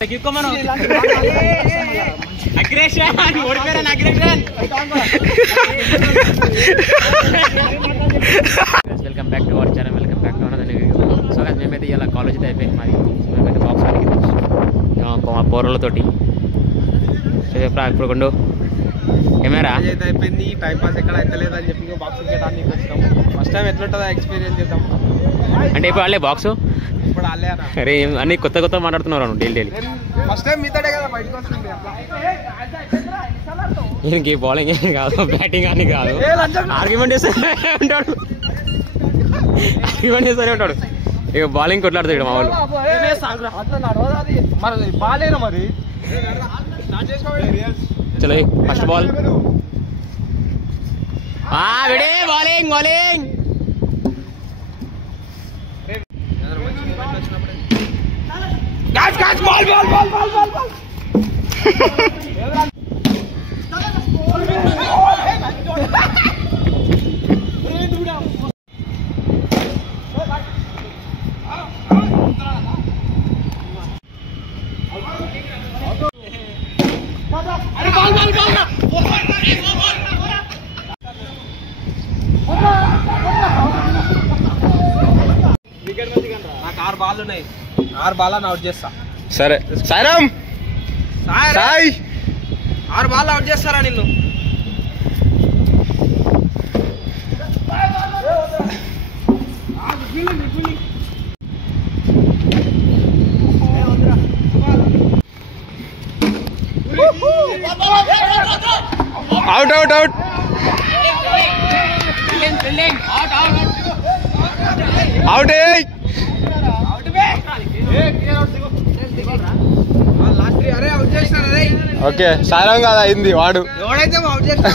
Welcome back to our channel, welcome back to another new video. So guys మేమైతే ఇలా college అయితే అయిపోయింది మాది. మేమైతే బాక్స్ ఆడికి మా పోరలతోటి ఇప్పుడు కొండు ఏమేరా అయితే అయిపోయింది. టైం పాస్ ఎక్కడ అయితే లేదని చెప్పి బాక్స్ చేయడానికి వచ్చినాము. ఫస్ట్ టైం ఎట్లుంటుందో ఎక్స్పీరియన్స్ చేద్దాం. అంటే ఇప్పుడు వాళ్ళే బాక్స్ ఇప్పుడు వాళ్ళే అరే అన్ని కొత్త కొత్త మాట్లాడుతున్నారు డైలీ ఫస్ట్ టైం మీతోనే కదా బయటకు వస్తుంది. దీనికి బౌలింగ్ ఏం కాదు, బ్యాటింగ్ అని కాదు, ఆర్గ్యుమెంట్ చేస్తూనే ఉంటాడు. ఆర్గ్యుమెంట్ చేస్తూనే ఉంటాడు. ఇక బౌలింగ్ కొట్లాడుతాడు మా వాళ్ళు. మరి బాలేనా మరి చలో ఫస్ట్ బాల్ విడే బౌలింగ్ బౌలింగ్ నాకు 6 బాల్ ఉన్నాయి. 6 బాల్ అవుట్ చేస్తా. సరే సాయిరామ్ సాయి 6 బాల్ అవుట్ చేస్తారా నిన్ను? Out out out out okay Sairam కాదు అయింది వాడు ఎవడైతే అవుట్ చేస్తా.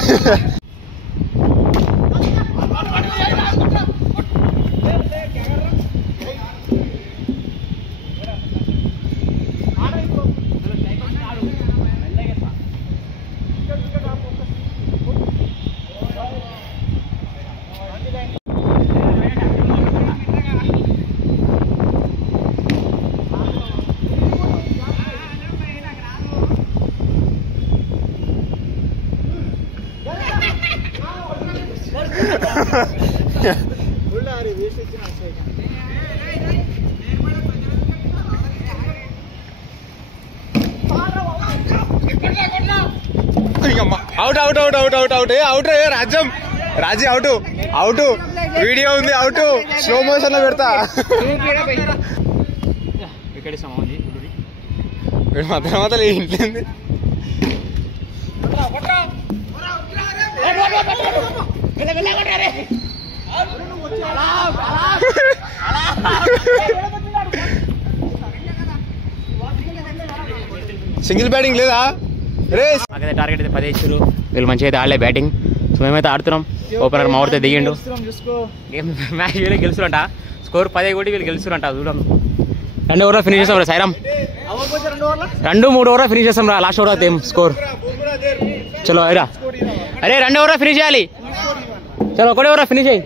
Out out out out out out out రాజ్యం రాజీ అవుట్ అవుట్ వీడియో ఉంది అవుట్ స్లో మోషన్ లో పెడతా. మధ్య మధ్యలో ఇంట్లోంది సింగిల్ బ్యాటింగ్ లేదా రేస్. నాకైతే టార్గెట్ అయితే 10 ఇచ్చారు. వీళ్ళు మంచిగా అయితే ఆడలే బ్యాటింగ్. సో మేమైతే ఆడుతున్నాం. ఓపెనర్ మా ఊరితో దిగిండు. మ్యాచ్ వీళ్ళు గెలుస్తురంట. స్కోర్ 10 కొట్టి వీళ్ళు గెలుస్తురంట. చూడం 2 ఓవర్లో ఫినిష్ చేస్తాం రా సాయిరామ్. 2-3 ఓవర్లో ఫినిష్ చేస్తాం రా. లాస్ట్ ఓవర్ అయితే స్కోర్ చలో అయిరా. అరే 2 ఓవర్లో ఫినిష్ చేయాలి. చలో 1 ఓవర్లో ఫినిష్ అయ్యి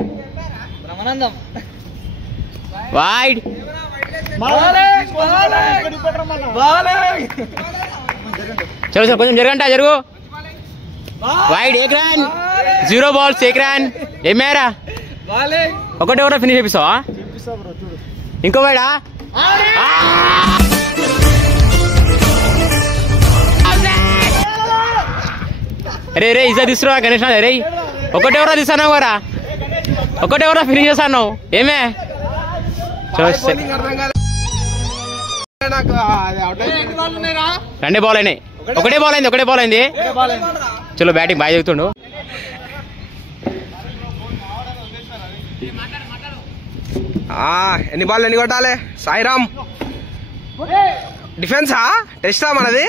వైడ్. చలో సార్ కొంచెం జరగంట జరుగు. Wide 1 run 0 balls 1 run. ఏమేరా 1 ఓవర్లో ఫినిష్ చేపిస్తావా? ఇంకో వైడా అరే రే ఇజా తీసుకురా గణేష్. రే 1 ఓవర్లో తీసాను కదా. 1 ఓవర్లో ఫినిష్ చేస్తాను ఏమే. రెండే బాల్ అయినాయి. ఒకటే బాల్ అయింది. చలో బ్యాటింగ్ బాగా చెబుతుండు. ఎన్ని బాల్ ఎన్ని కొట్టాలి సాయిరామ్? డిఫెన్సా టెస్టా మనది?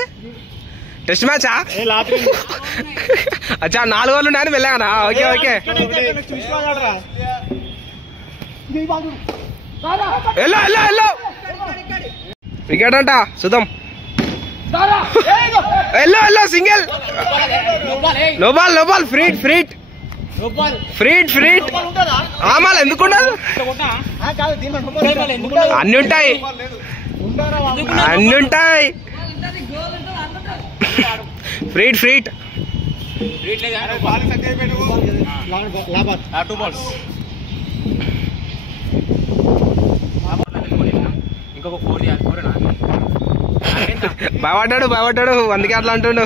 టెస్ట్ మ్యాచా? అచ్చా 4 ఓవర్లు ఉన్నాయని వెళ్ళానా? Okay okay yellow yellow yellow wicket అంట చూద్దాం. Yellow yellow single. No ball free hit free hit free hit free hit ఆమాలు ఎందుకు ఉండదు? అన్ని ఉంటాయి. ఫ్రీట్ ఫ్రీట్ ఇంకొక 4 చేయాలి. 4 భయపడ్డాడు అందుకే అట్లా అంటుండు.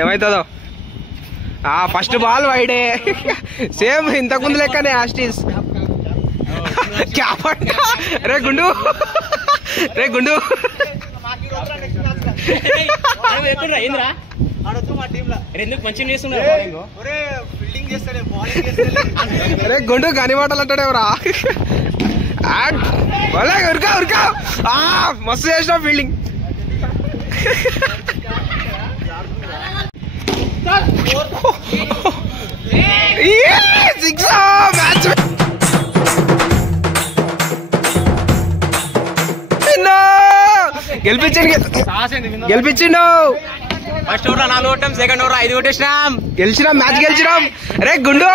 ఏమవుతుందో ఫస్ట్ బాల్ వైడే సేమ్ ఇంతకు ముందు లెక్కనే ఆస్టీస్. రే గుండు ఎందుకు మంచిగా చేస్తున్నారు? రే గుండు కాని మాటలు అంటాడు ఎవరా. ఉరికా మస్తు చేసిన ఫీల్డింగ్. సిక్స్ మ్యాచ్ గెలిపించిండు. ఫస్ట్ ఓవర్ 4 కొట్టాం, సెకండ్ ఓవర్ 5 కొట్టేసినాం. గెలిచినాం, మ్యాచ్ గెలిచినాం. రే గుండు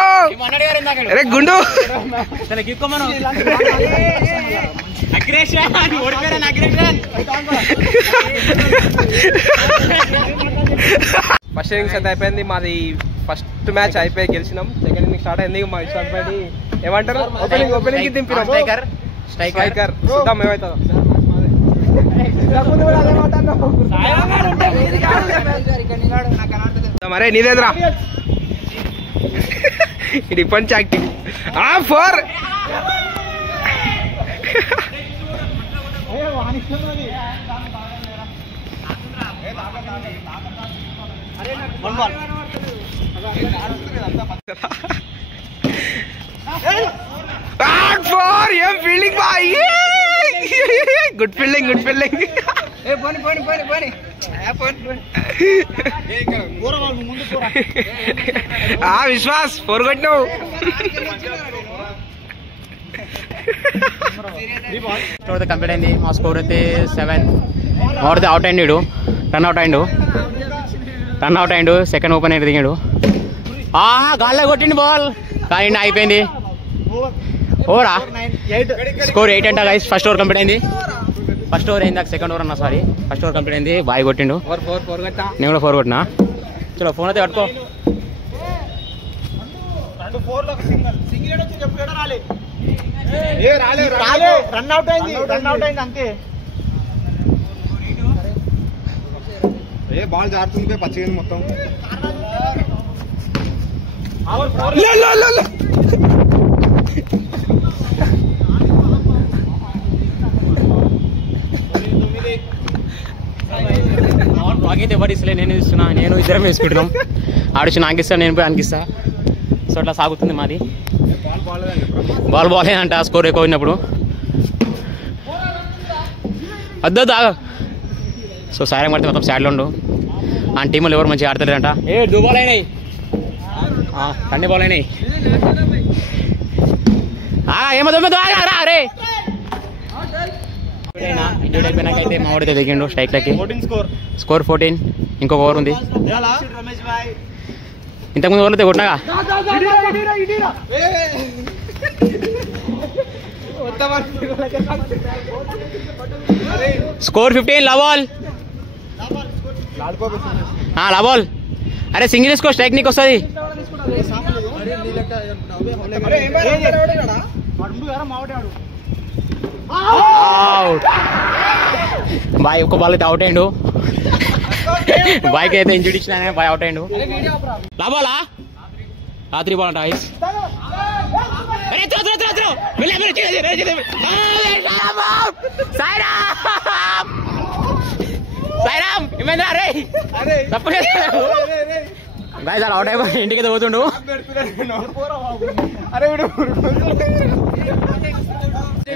ఫస్ట్ ఇన్నింగ్స్ అయితే అయిపోయింది మాది. ఫస్ట్ మ్యాచ్ అయిపోయి గెలిచినాం. సెకండ్ ఇన్నింగ్ స్టార్ట్ అయింది. మా ఇష్టం పడి ఏమంటారు ఓపెనింగ్ కి దింపినాం. స్ట్రైకర్ చూద్దాం ఏమవుతుందో. మరే నీదేంద్రా ఇది పంచ్ యాక్టింగ్. 4 ఏం fielding boy. Good fielding Vishwas 4 కొట్టినావు. కంప్లీట్ అయింది. మా స్కోర్ అయితే 7. మాడితే అవుట్ అయిండు, రన్ అవుట్ అయిండు. సెకండ్ ఓపెన్ అయితే దిగాడు. గాల్లో కొట్టిండు బాల్ కానీ అయిపోయింది. ఓవరా స్కోర్ 8 అంట గైస్. ఫస్ట్ ఓవర్ కంప్లీట్ అయింది. ఫస్ట్ ఓవర్ అయింది, సెకండ్ ఓవర్ అన్నా సారీ. ఫస్ట్ ఓవర్ కంప్లీట్ అయింది. బాయ్ కొట్టిండు. నేను కూడా 4 కొట్టినా. చలో ఫోన్ అయితే కట్టుకో. రన్ అవుట్ అయింది అంతే. బాల్ జారుతుంది పచ్చిగా మొత్తం. నాకైతే ఎవరు ఇస్తలే, నేను ఇస్తున్నా. నేను ఇద్దరం వేసుకుంటున్నాం. ఆడిచి నాకు ఇస్తా, నేను పోయి అనిపిస్తా. సో అట్లా సాగుతుంది మాది. బాల్ బాలేదంట స్కోర్ ఎక్కువ అయినప్పుడు. వద్దు ఆగ. సో సాయం పడితే మొత్తం సాడ్లో ఉండు. ఆ టీంలో ఎవరు మంచిగా ఆడతారంట. బాల్ అయినాయి, 2 బాల్ అయినాయి. ఏమవుతుందో రే. ఇంజూర్డ్ అయిపోయినాక అయితే మా వాడితే దిగిండు స్ట్రైక్లకి. స్కోర్ 14. ఇంకొక ఓవర్ ఉంది. ఇంతకుముందు ఓవర్లు అయితే కొట్టినాగా. స్కోర్ 15. లబాల్. అరే సింగిల్ వేసుకో, స్ట్రైక్ నీకు వస్తుంది. బాయ్ ఒక్క బాల్ అయితే అవుట్ అయ్యిండు. బాయ్కి అయితే ఇంజూరీ ఇచ్చిన బాయ్ అవుట్ అయ్యిండు. లాబాలా 3 బాల్ అంట. సాయిరామ్ ఏమైందా రే? బాయ్ చాలా అవుట్ అయిపోయి ఇంటికి అయితే పోతుండు.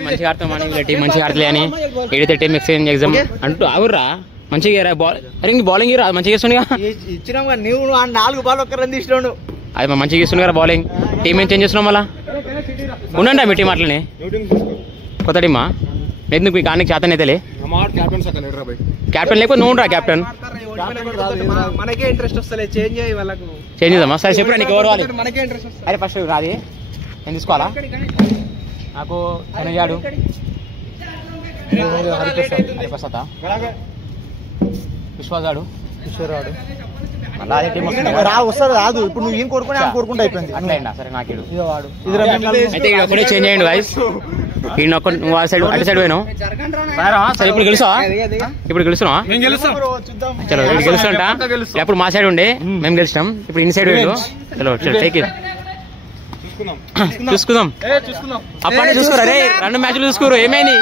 మంచిగా ఆడుతామని టీం మంచిగా ఆడలే అని ఏడైతే టీం ఎక్స్చేంజ్ ఎగ్జామ్ అంటూ ఆగుర్రా. మంచిగా బౌలింగ్ మంచిగా చేస్తుండగా. ఇచ్చినాం 4 బాల్ ఒక్క రన్ తీసినాడు. అది మంచిగా చేస్తుండే కదా బౌలింగ్. టీం ఏం చేంజ్ చేస్తున్నాం మళ్ళా. ఉండండి మీ టీం అట్లనే. కొత్త టీమా ఎందుకు మీకు ఆనికి చేతనే అయితే క్యాప్టెన్ లేకపోతే నువ్వు రా క్యాప్టెన్. మనకే ఇంట్రెస్ట్ వస్తలే చేంజ్ చేయి వాళ్ళకు. చేంజ్ చేద్దామా? సరే చెప్పు నీకు ఎవరు కావాలి. అరే ఫస్ట్ రాది నేను తీసుకోవాలా? నాకు హరిప్రసాద్ విశ్వాసాడు కిషోరాడు మళ్ళీ అదే టీం వస్తుంది వస్తారు రాదు. ఇప్పుడు నువ్వు ఏం కోరుకుని కోరుకుంటూ అయిపోయింది. అట్లా సరే నాకు ఇదో వాడు అయితే ఒకటే చేంజ్ చేయండి గాయస్. ఈయన ఒక్క నువ్వు ఆ సైడ్ అటు సైడ్ పోయినావు సరే. ఇప్పుడు గెలుస్తావా? ఇప్పుడు గెలుస్తున్నావా? చలో ఇప్పుడు గెలుస్తుంట. అప్పుడు మా సైడ్ ఉండే మేము గెలిచినాం. ఇప్పుడు ఇన్ సైడ్ వెళ్ళు. చలో చలో టేక్ ఇట్. చూసుకుందాం. అప్పటి చూసుకోరా రే. 2 మ్యాచ్లు చూసుకోరు. ఏమైంది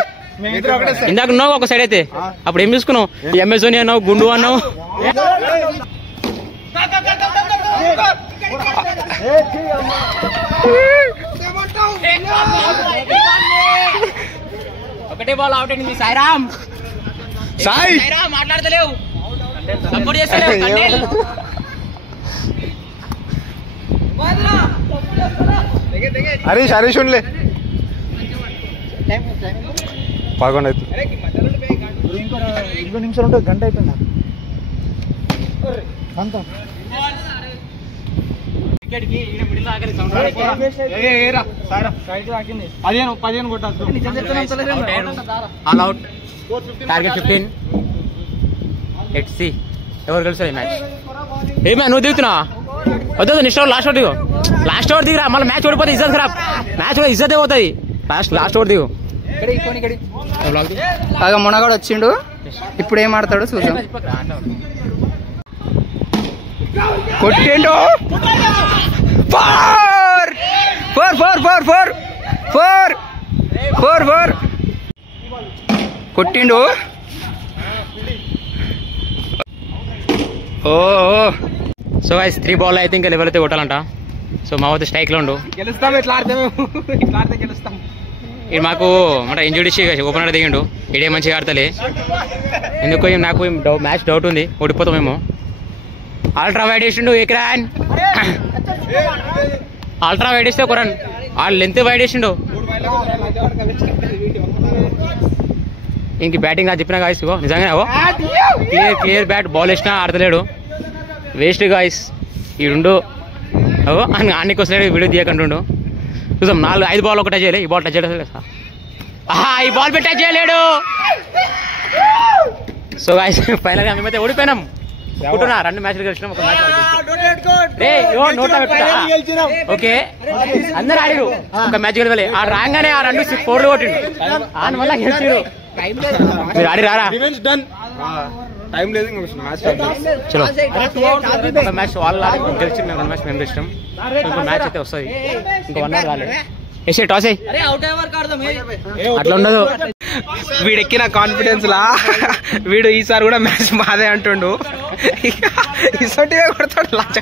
ఇందాక ఉన్నావు ఒక సైడ్ అయితే. అప్పుడు ఏం చూసుకున్నావు? ఎంఎస్ ధోని అన్నావు, గుండు అన్నావు. ఒకటే బాల్ అవుట్ అయింది. సాయిరామ్ సాయిరామ్ మాట్లాడతలేవు, సపోర్ట్ చేస్తలేవు. హరీష్ ఉండలే 11 అవుతుంది. ఇంకో నిమిషాలు ఉంటుంది. గంట అయిపోయిందా? అంతా 15 కొట్టాలి. All out. Target 15. Let's see ఎవరు గెలుస్తారు ఈ మ్యాచ్. ఏమే నువ్వు దిగుతున్నావా? వద్దు నెక్స్ట్ ఓవర్ లాస్ట్ ఓవర్ దిగు. లాస్ట్ ఓవర్ దిగురా. మళ్ళీ మ్యాచ్ ఓడిపోతే ఇజ్జత్ ఖరాబ్. మ్యాచ్ కూడా ఇజ్జతే పోతుంది. లాస్ట్ ఓవర్ దిగు. బాగా మునగాడు వచ్చిండు. ఇప్పుడు ఏం ఆడతాడు చూద్దాం. కొట్టిండు. 4 కొట్టిండు. సో గైస్ 3 బాల్ అయితే ఇంకా లెవెల్ అయితే కొట్టాలంట. సో మా వద్ద స్ట్రైక్ లో ఉండు. గెలుస్తాం. ఇట్లా ఆడితే గెలుస్తాం. ఇది మాకు అంటే ఇంజుడిషి ఓపెనర్ దిగిండు. ఇడే మంచిగా ఆడతలే. ఎందుకు నాకు మ్యాచ్ డౌట్ ఉంది, ఓడిపోతాం మేము. అల్ట్రా వైడ్ వేసిండు ఎక్రాన్. అల్ట్రా వైడ్ వేస్తే ఒక రన్. వాళ్ళు లెంత్ వైడ్ వేసిండు. ఇంక బ్యాటింగ్ నాకు చెప్పినా గాయస్ నిజంగా క్లియర్ బ్యాట్. బాల్ వేసినా ఆడతలేడు. Waste guys. ఈ రెండు అన్నికి వస్తలేడు. వీడియో తీయకుంటుండు. చూద్దాం. 5 బాల్ ఒక టచ్ చేయలే. ఈ బాల్ టచ్ చేయలేదు. ఈ బాల్ పెట్టి టచ్ చేయలేడు. సో గాయస్ ఫైనల్ గా మేమైతే ఓడిపోయినాం. 2 మ్యాచ్లు గెలిచినాం. ఒక మ్యాచ్ ఓకే అందరు ఆడిరు. ఒక మ్యాచ్ గెలవలే. ఆ రాగానే ఆ 2 4 కొట్టిండు. ఆయన వల్ల గెలిచిరు. మీరు ఆడి రారా? చలో ఒక మ్యాచ్ వాళ్ళు గెలిచి మేము 2 మ్యాచ్ మేము గెలిచినాం. ఇంకో మ్యాచ్ అయితే వస్తుంది. ఇంకో 1 అవర్ రాలేదు. వేసే టాస్ అట్లా ఉండదు. వీడెక్కిన కాన్ఫిడెన్స్ లా వీడు ఈసారి కూడా మ్యాచ్ మాదే అంటుండు. ఇసోటివే కొడతాడు లాచ.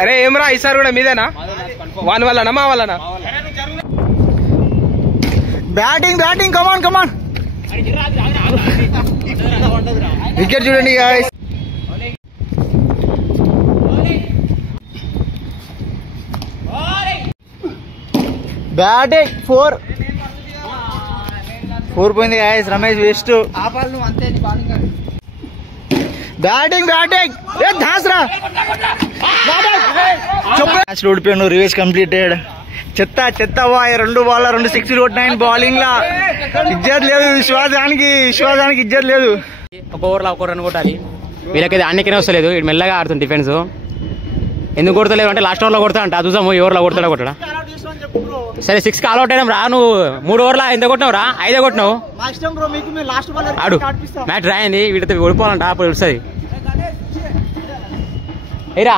అరే ఏమరా ఈసారి కూడా మీదేనా? వాని వల్లనా మా వల్లనా? బ్యాటింగ్ కమాన్ వికెట్ చూడండి గాయ్స్. బ్యాటింగ్ 4 పోయింది guys. Ramesh waste. Batting match ఓడిపోయాను. రివేజ్ కంప్లీటెడ్. చెత్త 2 బాల్ 2 6 కొట్టినాయని బౌలింగ్ లా ఇజ్జత్ లేదు. విశ్వాసానికి ఇజ్జత్ లేదు. ఒక ఓవర్లో ఒక రన్ కొట్టాలి. వీళ్ళకైతే అన్నికనే వస్తలేదు. ఇటు మెల్లగా ఆడుతుంది డిఫెన్స్. ఎందుకు కొడతలేవు అంటే లాస్ట్ ఓవర్లో కొడతా అంట. చూసాము ఏ ఓవర్లో కొడతాడా. సరే 6కి ఆల్ అవుట్ అయినా రా. నువ్వు 3 ఓవర్లో ఎంత కొట్టినావు రా? 5 కొట్టినావు. ఆడు మ్యాచ్ రాయింది. వీటితో ఓడిపోవాలంట. అప్పుడు తెలుస్తుంది. ఏరా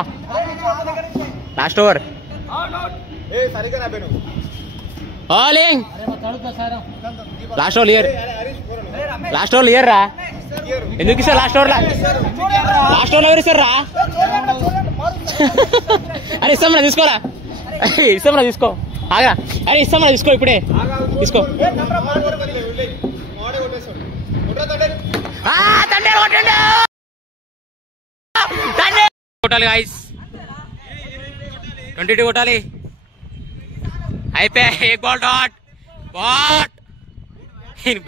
last over bowling. Last over year రా. ఎందుకు ఇస్తారు లాస్ట్ ఓవర్లో? ఎవరు ఇస్తారు రా? అరే ఇస్తామన్నా తీసుకోరా. ఇస్తామన్నా తీసుకో. ఆగా. అరే ఇస్తామన్నా తీసుకో. ఇప్పుడే తీసుకో. కొట్టాలి గాయ్స్. 22 కొట్టాలి. అయిపోయా. 1 బాల్ డాట్.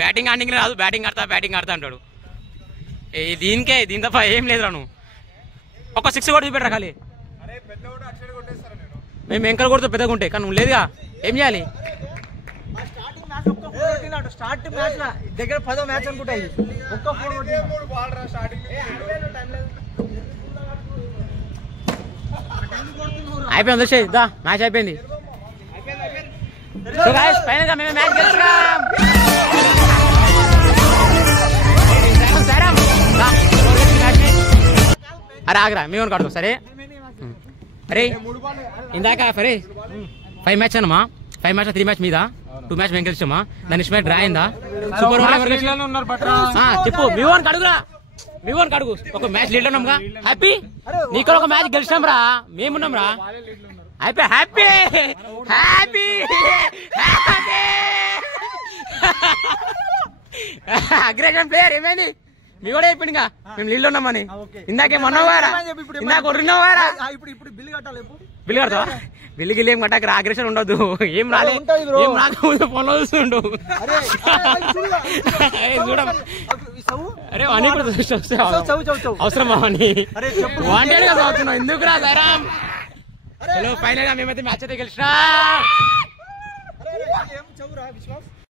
బ్యాటింగ్ ఆడింగ్ రాదు. బ్యాటింగ్ ఆడతా అంటాడు. దీని తప్ప ఏం లేదురా. నువ్వు ఒక 6 కూడా చూపెట్టరా ఖాళీ. మేము ఎంకలు కొడుతూ పెద్దగా ఉంటాయి కానీ నువ్వు లేదుగా. ఏం చేయాలి? స్టార్ట్ మ్యాచ్ దగ్గర 10వ మ్యాచ్ అనుకుంటా ఇది. ఒక్క 4 బాల్ రా స్టార్టింగ్ అయిపోయింది వచ్చేది దా మ్యాచ్ అయిపోయింది. సో గైస్ ఫైనల్ గా మేము మ్యాచ్ గెలిచాం. అరే ఆగరా మేము కడతాం సరే. అరే ఇందాక సరే 5 మ్యాచ్ అన్నమా 5 మ్యాచ్ 3 మ్యాచ్ మీద 2 మ్యాచ్ మేము గెలిచామా. దాని ఇష్టమైన డ్రా అయిందా సూపర్ చెప్పు మీ ఓన్ కడుగురా మీ ఓన్ కడుగు. ఒక మ్యాచ్ లీడ్ ఉన్నాంగా హ్యాపీ. నీకు ఒక మ్యాచ్ గెలిచినాం రా మేమున్నాం రా అయిపోయి happy happy happy. Aggression player ఏమైంది మీ కూడా చెప్పింది ఇంకా మేము నీళ్ళు ఉన్నామని. ఇందాకేమన్నావారా ఇందాక కొట్టినవారా ఇప్పుడు బిల్లు కట్టాలి. బిల్లు కడతావా బిల్లు గిల్లు ఏం కట్టాక అగ్రేషన్ ఉండదు. ఏం రాలే ఏం రాకపోతే ఫోన్లో చూస్తుండు. చూడ అరే అని అవసరమా అని వాంటెడ్ గా చదువుతున్నావు ఎందుకు రా జరాం. చలో ఫైనల్ గా మేమైతే మ్యాచ్ అయితే గెలిచినా.